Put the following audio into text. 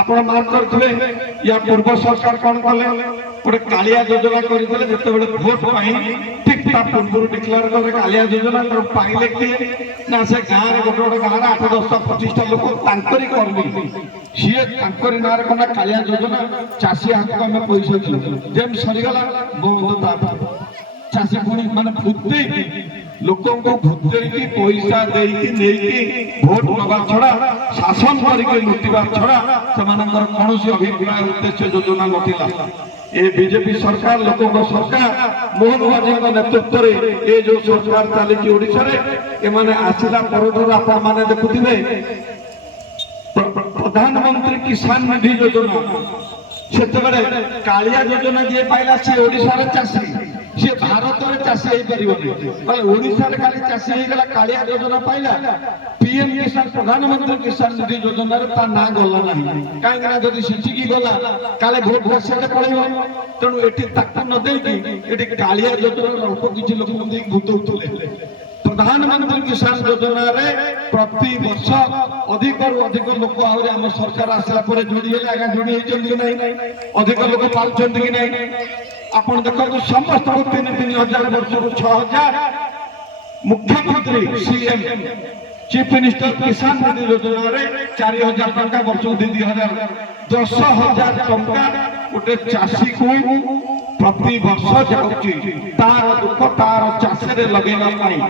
ଆପଣ ମାର୍କ କରିଥିବେ या पूर्व सरकार कौन कले गोटे कालिया योजना करते जिते भोट ठीक ता पूर्व डिक्लेयर करे कालिया योजना पाइले किए ना से गाँव में गोटे गोटे गाँव 8 10 25 लोक तांकरी कर्मी सीए तांकरी नारे कना कालिया योजना चाषी हाथ को आम पैसा जेम सरीगला बंद चाषी पुणी माने भूते लोकों को भूते पैसा देकी भोट नवा छड़ा शासन करके लुटिबा छड़ा सेमानकर कौन अभिप्राय उद्देश्य योजना नथिला। ए बीजेपी सरकार लोकों को सरकार मोहन माझी नेतृत्व में ये जो सरकार चली ओडिशा रे ए माने आसिला परदर आपा माने देखुथिबे प्रधानमंत्री किसान निधि योजना सेतबेले कालिया योजना जे पाइला से ओडिशा रे चाषी सी भारत में चाषी हो पारे ओडिशा रे खाली चाषी हो गला कालिया योजना पाइला पीएम किसान प्रधानमंत्री किसान निधि योजना रे ता ना गला नाही काहे ना जदी सिटिकी गला काले भोट बसेडे पळेबो तेणु एठी ताकू न देकी एठी कालिया योजना अल्प किछि लोक मंदी भूतउतले प्रधानमंत्री किसान योजना रे प्रति वर्ष अधिक अधिक लोक आउरे हम सरकार आसला परे जोड़ी हेले आगा जोड़ी हेचंदी कि नहीं अधिक लोक पाउचंदी कि नहीं आपण देखो समस्त 3,000 वर्ष को 6,000 मुख्यमंत्री सीएम चीफ मिनिस्टर किसान निधि योजना रे 4,000 टंका वर्ष को 2,000 10,000 टंका गोटे चाषी को प्रति वर्ष जाउची तार दुख तार चाषे रे लगेना पाई